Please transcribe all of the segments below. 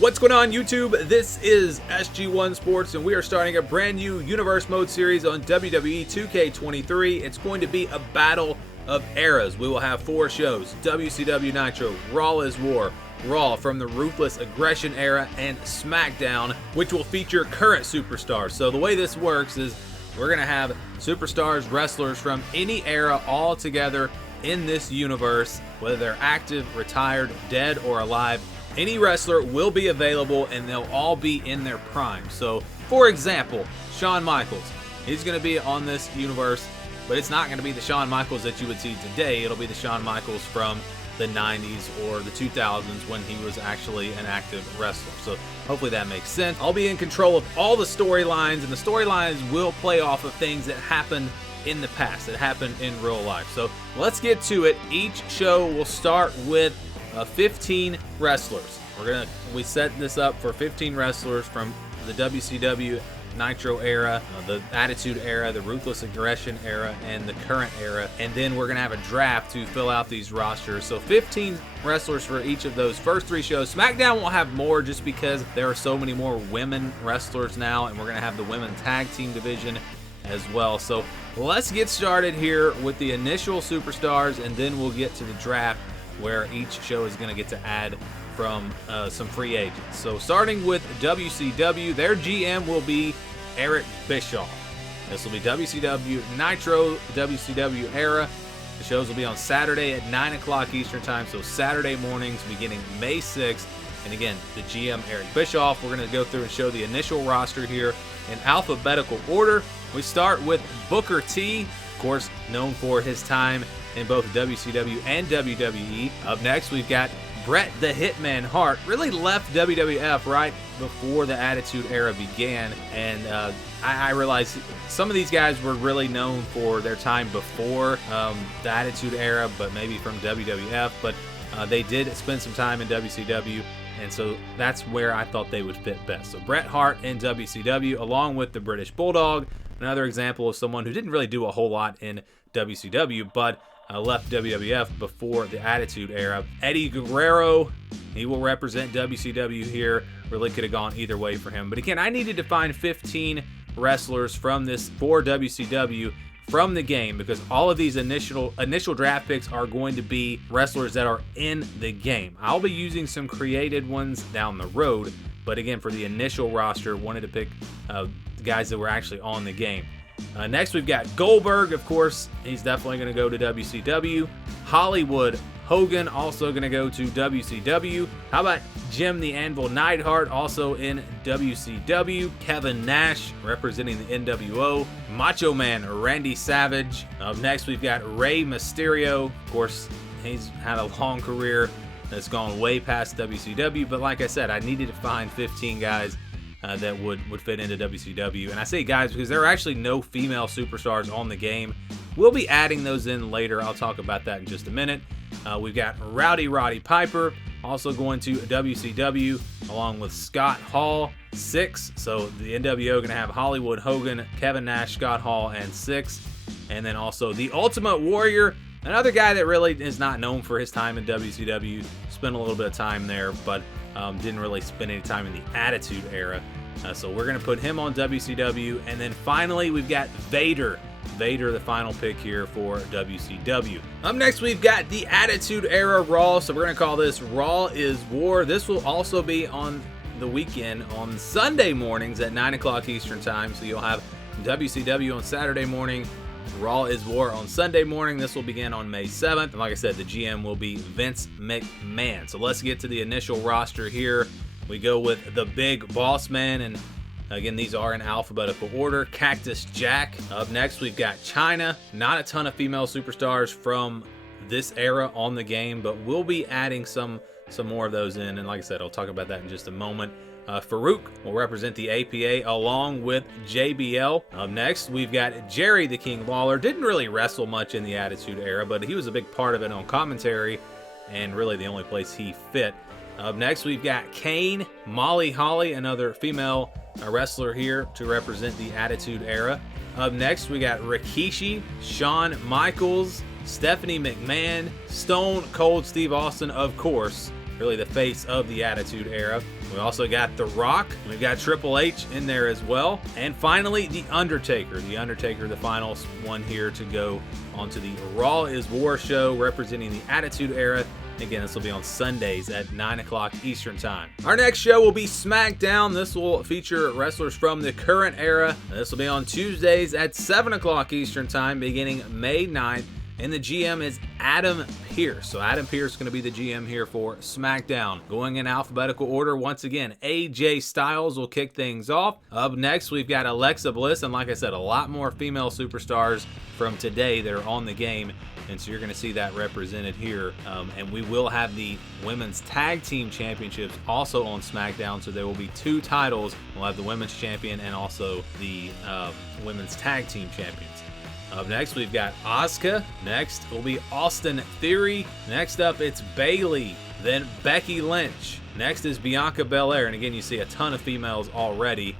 What's going on, YouTube? This is SG1 Sports, and we are starting a brand new Universe Mode series on WWE 2K23. It's going to be a battle of eras. We will have 4 shows: WCW Nitro, Raw is War, Raw from the Ruthless Aggression era, and SmackDown, which will feature current superstars. So the way this works is we're going to have superstars, wrestlers from any era all together in this universe, whether they're active, retired, dead, or alive. Any wrestler will be available, and they'll all be in their prime. So, for example, Shawn Michaels. He's going to be on this universe, but it's not going to be the Shawn Michaels that you would see today. It'll be the Shawn Michaels from the 90s or the 2000s when he was actually an active wrestler. So, hopefully that makes sense. I'll be in control of all the storylines, and the storylines will play off of things that happened in the past, that happened in real life. So, let's get to it. Each show will start with 15 wrestlers. We set this up for 15 wrestlers from the WCW Nitro era, the Attitude era, the Ruthless Aggression era, and the current era. And then we're gonna have a draft to fill out these rosters. So 15 wrestlers for each of those first 3 shows. SmackDown will have more just because there are so many more women wrestlers now, and we're gonna have the women tag team division as well. So let's get started here with the initial superstars, and then we'll get to the draft, where each show is going to get to add from some free agents. So starting with WCW, their GM will be Eric Bischoff. This will be WCW Nitro, WCW era. The shows will be on Saturday at 9 o'clock Eastern time, so Saturday mornings beginning May 6th. And again, the GM, Eric Bischoff. We're going to go through and show the initial roster here in alphabetical order. We start with Booker T, of course, known for his time in both WCW and WWE. Up next, we've got Bret the Hitman Hart. Really left WWF right before the Attitude Era began, and I realized some of these guys were really known for their time before the Attitude Era, but maybe from WWF, but they did spend some time in WCW, and so that's where I thought they would fit best. So Bret Hart in WCW, along with the British Bulldog, another example of someone who didn't really do a whole lot in WCW, but left WWF before the Attitude Era. Eddie Guerrero, he will represent WCW here. Really could have gone either way for him. But again, I needed to find 15 wrestlers from this for WCW from the game, because all of these initial draft picks are going to be wrestlers that are in the game. I'll be using some created ones down the road, but again, for the initial roster, wanted to pick guys that were actually on the game. Next, we've got Goldberg. Of course, he's definitely going to go to WCW. Hollywood Hogan, also going to go to WCW. How about Jim the Anvil Neidhart, also in WCW. Kevin Nash, representing the NWO. Macho Man Randy Savage. Up next, we've got Rey Mysterio. Of course, he's had a long career that's gone way past WCW, but like I said, I needed to find 15 guys that would fit into WCW. And I say guys because there are actually no female superstars on the game. We'll be adding those in later. I'll talk about that in just a minute. We've got Roddy Piper, also going to WCW, along with Scott Hall, 6. So the NWO going to have Hollywood Hogan, Kevin Nash, Scott Hall, and 6. And then also the Ultimate Warrior, another guy that really is not known for his time in WCW. Spent a little bit of time there, but didn't really spend any time in the Attitude Era. So we're going to put him on WCW. And then finally, we've got Vader. Vader, the final pick here for WCW. Up next, we've got the Attitude Era Raw. So we're going to call this Raw is War. This will also be on the weekend on Sunday mornings at 9 o'clock Eastern time. So you'll have WCW on Saturday morning, Raw is War on Sunday morning. This will begin on May 7th. And like I said, the GM will be Vince McMahon. So let's get to the initial roster here. We go with the Big Boss Man, and again, these are in alphabetical order. Cactus Jack. Up next, we've got Chyna. Not a ton of female superstars from this era on the game, but we'll be adding some more of those in. And like I said, I'll talk about that in just a moment. Farouk will represent the APA along with JBL. Up next, we've got Jerry the King Lawler. Didn't really wrestle much in the Attitude Era, but he was a big part of it on commentary, and really the only place he fit. Up next, we've got Kane, Molly Holly, another female wrestler here to represent the Attitude Era. Up next, we got Rikishi, Shawn Michaels, Stephanie McMahon, Stone Cold Steve Austin, of course, really the face of the Attitude Era. We also got The Rock. We've got Triple H in there as well. And finally, The Undertaker. The Undertaker, the final one here to go onto the Raw is War show representing the Attitude Era. Again, this will be on Sundays at 9 o'clock Eastern Time. Our next show will be SmackDown. This will feature wrestlers from the current era. This will be on Tuesdays at 7 o'clock Eastern Time beginning May 9th. And the GM is Adam Pearce. So Adam Pearce is going to be the GM here for SmackDown. Going in alphabetical order, once again, AJ Styles will kick things off. Up next, we've got Alexa Bliss. And like I said, a lot more female superstars from today that are on the game. And so you're going to see that represented here. And we will have the Women's Tag Team Championships also on SmackDown. So there will be 2 titles. We'll have the Women's Champion and also the Women's Tag Team Champions. Up next, we've got Asuka. Next will be Austin Theory. Next up, it's Bayley. Then Becky Lynch. Next is Bianca Belair. And again, you see a ton of females already.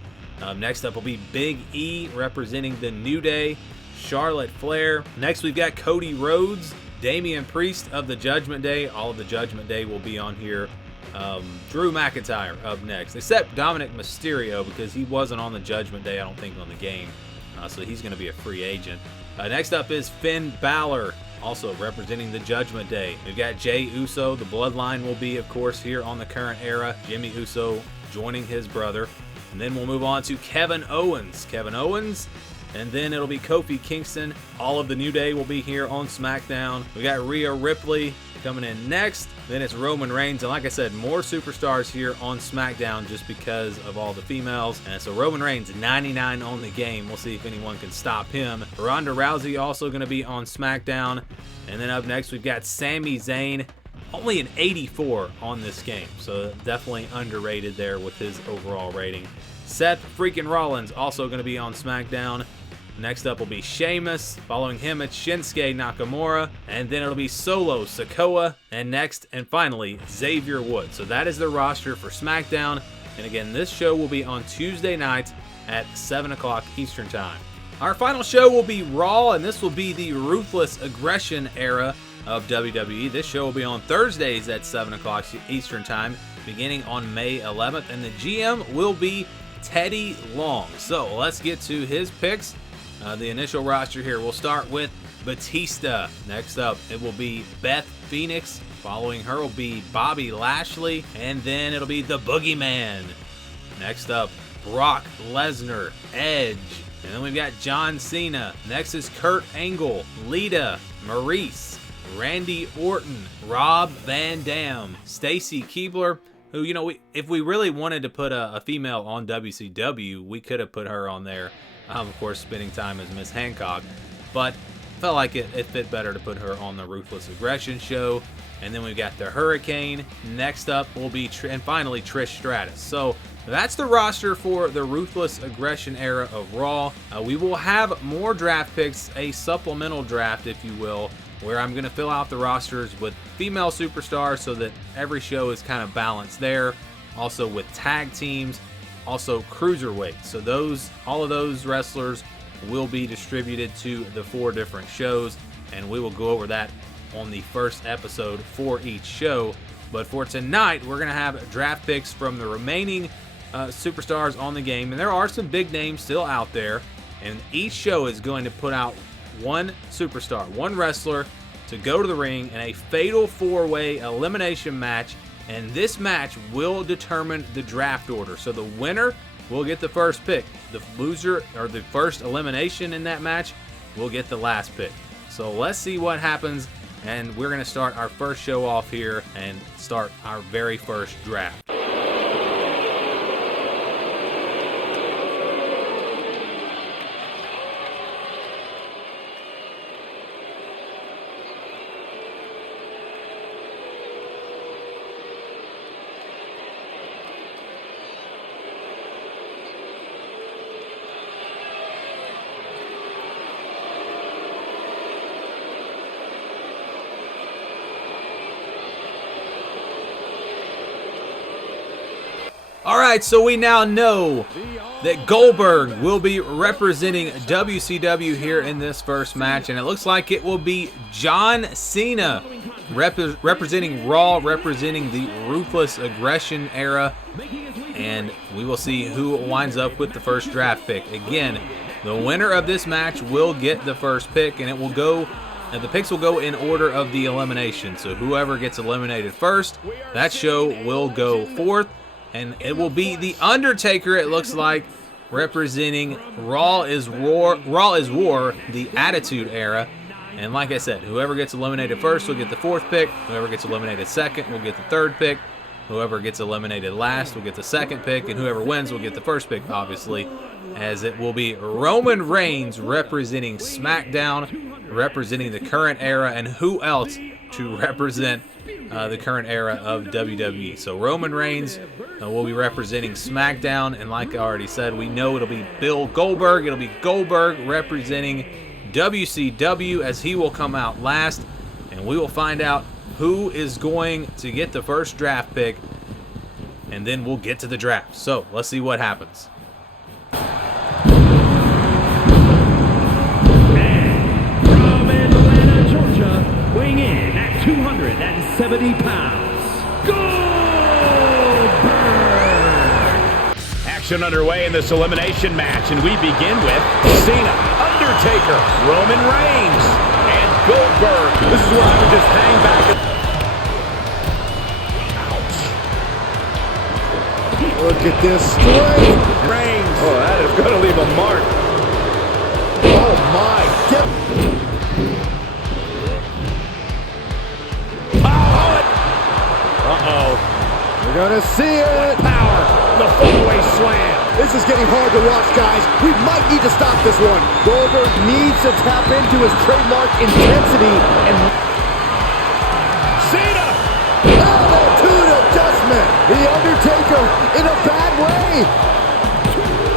Next up will be Big E representing the New Day. Charlotte Flair. Next, we've got Cody Rhodes. Damian Priest of the Judgment Day. All of the Judgment Day will be on here. Drew McIntyre up next. Except Dominic Mysterio because he wasn't on the Judgment Day, I don't think, on the game. So he's going to be a free agent. Next up is Finn Balor, also representing the Judgment Day. We've got Jey Uso. The Bloodline will be, of course, here on the current era. Jimmy Uso joining his brother. And then we'll move on to Kevin Owens. And then it'll be Kofi Kingston. All of the New Day will be here on SmackDown. We got Rhea Ripley coming in next. Then it's Roman Reigns. And like I said, more superstars here on SmackDown just because of all the females. And so Roman Reigns, 99 on the game. We'll see if anyone can stop him. Ronda Rousey also going to be on SmackDown. And then up next, we've got Sami Zayn. Only an 84 on this game. So definitely underrated there with his overall rating. Seth freaking Rollins also going to be on SmackDown. Next up will be Sheamus. Following him, it's Shinsuke Nakamura. And then it'll be Solo Sikoa. And next and finally, Xavier Woods. So that is the roster for SmackDown. And again, this show will be on Tuesday nights at 7 o'clock Eastern Time. Our final show will be Raw, and this will be the Ruthless Aggression era of WWE. This show will be on Thursdays at 7 o'clock Eastern Time, beginning on May 11th. And the GM will be Teddy Long. So let's get to his picks. The initial roster here, we'll start with Batista. Next up, it will be Beth Phoenix. Following her will be Bobby Lashley. And then it'll be the Boogeyman. Next up, Brock Lesnar, Edge. And then we've got John Cena. Next is Kurt Angle, Lita, Maurice, Randy Orton, Rob Van Dam, Stacy Keibler, who, you know, if we really wanted to put a female on WCW, we could have put her on there. Of course, spending time as Miss Hancock, but felt like it fit better to put her on the Ruthless Aggression show. And then we've got the Hurricane. Next up will be, and finally, Trish Stratus. So that's the roster for the Ruthless Aggression era of Raw. We will have more draft picks, a supplemental draft, if you will, where I'm going to fill out the rosters with female superstars so that every show is kind of balanced there. Also with tag teams. Also cruiserweight. So all of those wrestlers will be distributed to the 4 different shows, and we will go over that on the first episode for each show. But for tonight, we're going to have draft picks from the remaining superstars on the game, and there are some big names still out there, and each show is going to put out one superstar, one wrestler to go to the ring in a fatal 4-way elimination match. And this match will determine the draft order. So the winner will get the first pick. The loser, or the first elimination in that match, will get the last pick. So let's see what happens. And we're going to start our first show off here and start our very first draft. All right, so we now know that Goldberg will be representing WCW here in this first match, and it looks like it will be John Cena representing Raw, representing the Ruthless Aggression era. and we will see who winds up with the first draft pick. Again, the winner of this match will get the first pick, and it will go, and the picks will go in order of the elimination. So whoever gets eliminated first, that show will go fourth, and it will be The Undertaker, it looks like, representing Raw is War, the Attitude Era. And like I said, whoever gets eliminated first will get the fourth pick. Whoever gets eliminated second will get the third pick. Whoever gets eliminated last will get the second pick. And whoever wins will get the first pick, obviously, as it will be Roman Reigns representing SmackDown, representing the current era, and who else to represent the current era of WWE. So Roman Reigns will be representing SmackDown, and like I already said, we know it'll be Bill Goldberg. It'll be Goldberg representing WCW, as he will come out last, and we will find out who is going to get the first draft pick, and then we'll get to the draft. So let's see what happens. And from Atlanta, Georgia, weighing in at 270 pounds, Goldberg! Action underway in this elimination match, and we begin with Cena, Undertaker, Roman Reigns, and Goldberg. This is where I would just hang back and... Ouch. Look at this straight. Reigns. Oh, that is going to leave a mark. Oh my God. Uh-oh. We're gonna see it. Power. The full-away slam. This is getting hard to watch, guys. We might need to stop this one. Goldberg needs to tap into his trademark intensity and... Cena! Attitude adjustment. The Undertaker in a bad way.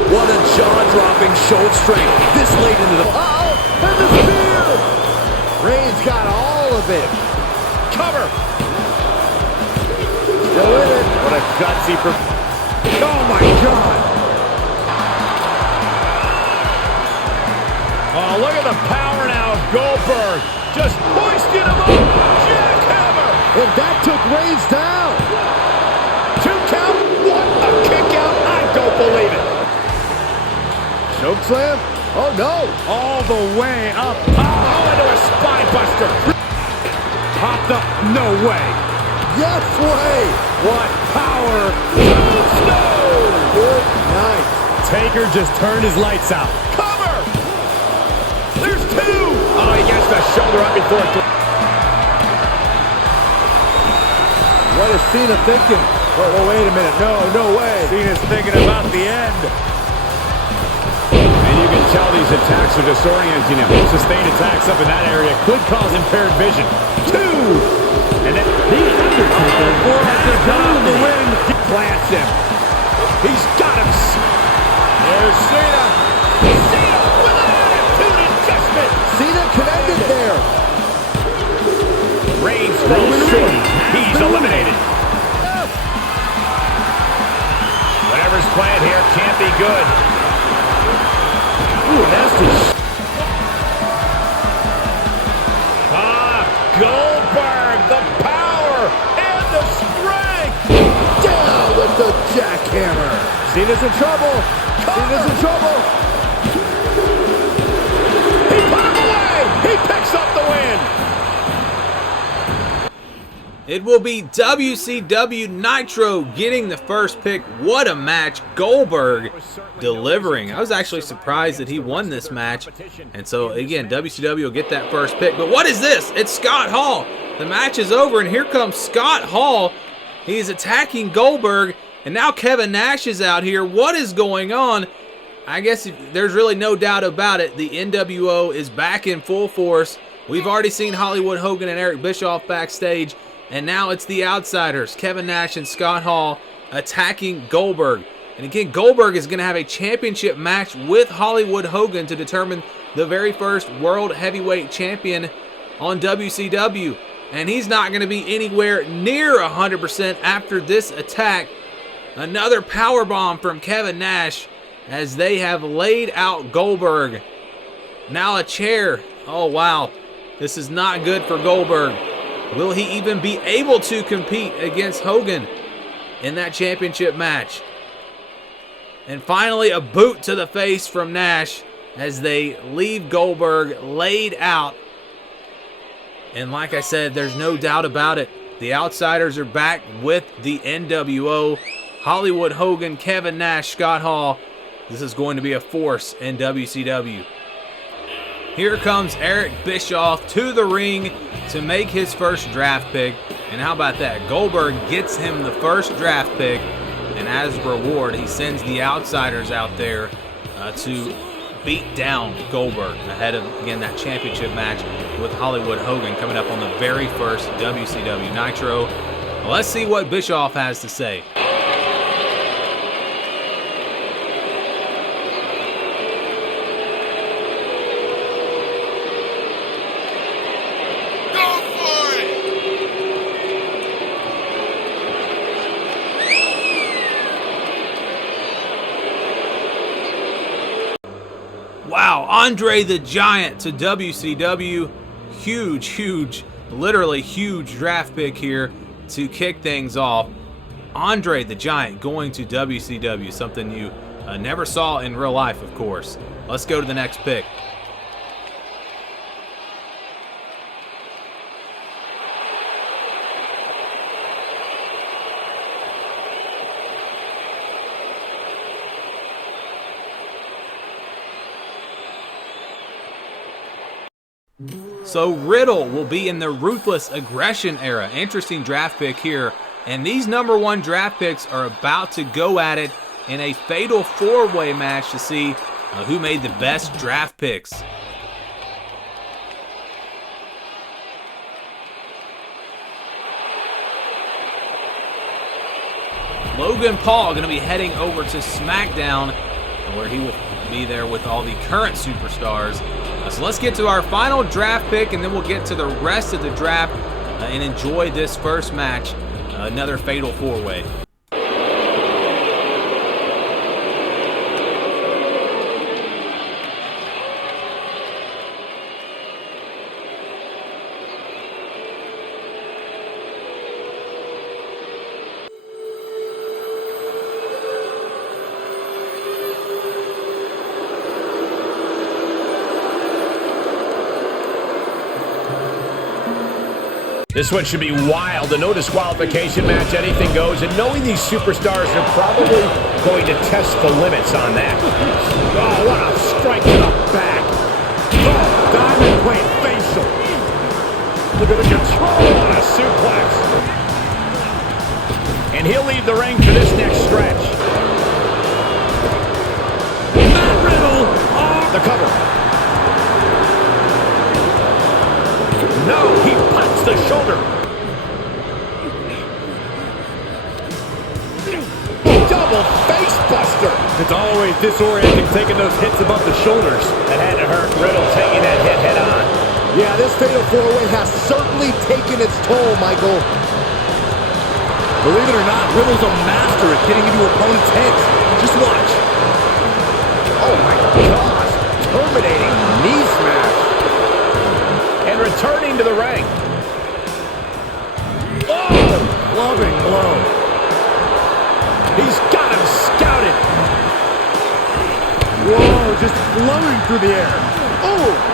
What a jaw-dropping show of strength this late into the... Uh-oh, and the spear. Reigns got all of it. Cover! Still in it. What a gutsy... Oh my God. Oh, look at the power now of Goldberg. Just hoisting him up. Jackhammer. And that took Reigns down. 2 count. What a kick out. I don't believe it. Choke slam? Oh no. All the way up. Oh, into a spine buster. Popped up. No way. Yes way. What power. Tombstone. Good night. Taker just turned his lights out. Cover. There's 2. Oh, he gets the shoulder up before it. What is Cena thinking? Oh, wait a minute. No way. Cena's thinking about the end. And you can tell these attacks are disorienting him. Sustained attacks up in that area could cause impaired vision. 2. And then the Undertaker has got the win. Plants him. He's got him. There's Cena. Cena with an attitude adjustment. Cena connected there. Reigns falls short. He's eliminated. Whatever's planned here can't be good. Ooh, nasty. Goldberg, the power and the strength. Down with the jackhammer. Cena's in trouble. Cena's in trouble. He put him away. He picks up the win. It will be WCW Nitro getting the first pick. What a match. Goldberg delivering. I was actually surprised that he won this match. And so, again, WCW will get that first pick. But what is this? It's Scott Hall. The match is over, and here comes Scott Hall. He's attacking Goldberg, and now Kevin Nash is out here. What is going on? I guess there's really no doubt about it. The NWO is back in full force. We've already seen Hollywood Hogan and Eric Bischoff backstage. And now it's the Outsiders, Kevin Nash and Scott Hall, attacking Goldberg. And again, Goldberg is going to have a championship match with Hollywood Hogan to determine the very first World Heavyweight Champion on WCW. And he's not going to be anywhere near 100% after this attack. Another powerbomb from Kevin Nash as they have laid out Goldberg. Now a chair. Oh, wow. This is not good for Goldberg. Will he even be able to compete against Hogan in that championship match? And finally, a boot to the face from Nash as they leave Goldberg laid out. And like I said, there's no doubt about it. The Outsiders are back with the NWO. Hollywood Hogan, Kevin Nash, Scott Hall. This is going to be a force in WCW. Here comes Eric Bischoff to the ring to make his first draft pick. And how about that? Goldberg gets him the first draft pick. And as a reward, he sends the Outsiders out there to beat down Goldberg ahead of, again, that championship match with Hollywood Hogan coming up on the very first WCW Nitro. Well, let's see what Bischoff has to say. Wow, Andre the Giant to WCW. Huge, literally huge draft pick here to kick things off. Andre the Giant going to WCW, something you never saw in real life, of course. Let's go to the next pick. So Riddle will be in the Ruthless Aggression era. Interesting draft pick here. And these #1 draft picks are about to go at it in a fatal four-way match to see who made the best draft picks. Logan Paul going to be heading over to SmackDown, where he will be there with all the current superstars. So let's get to our final draft pick, and then we'll get to the rest of the draft and enjoy this first match, another fatal four-way. This one should be wild. A no disqualification match, anything goes. And knowing these superstars are probably going to test the limits on that. Oh, what a strike to the back. Oh, Diamond Plate facial. Look at the control on a suplex. And he'll leave the ring for this next stretch. Matt Riddle. Oh. The cover. No, he pops the shoulder. Double face buster. It's always disorienting taking those hits above the shoulders. That had to hurt. Riddle taking that hit head on. Yeah, this fatal four-way has certainly taken its toll, Michael. Believe it or not, Riddle's a master at getting into opponents' heads. Just watch. Oh my gosh. Terminating knee smash. And returning to the ring. Oh! Loving blow. He's got him scouted. Whoa, just flowing through the air. Oh!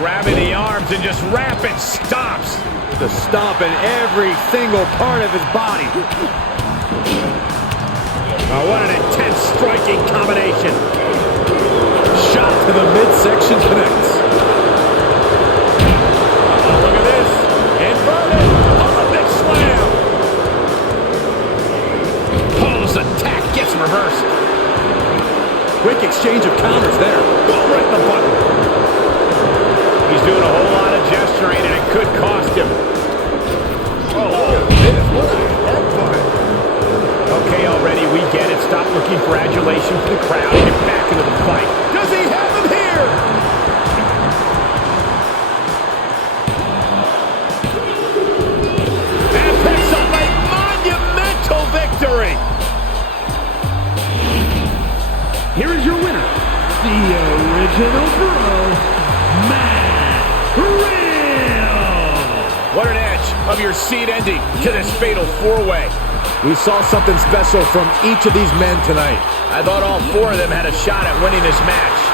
Grabbing the arms and just rapid stops. The stomp in every single part of his body. Oh, what an intense striking combination. Shot to the midsection connects. Look at this. Inverted. Olympic slam. Pose attack gets reversed. Quick exchange of counters there. Boom, right in the button. He's doing a whole lot of gesturing, and it could cost him. Oh, what a headbutt. Okay, already, we get it. Stop looking for adulation from the crowd and get back into the fight. Does he have him here? And picks up a monumental victory. Here is your winner, the original Bro, Matt Riddle. What an edge. of your seed ending to this fatal four-way. We saw something special from each of these men tonight. I thought all four of them had a shot at winning this match.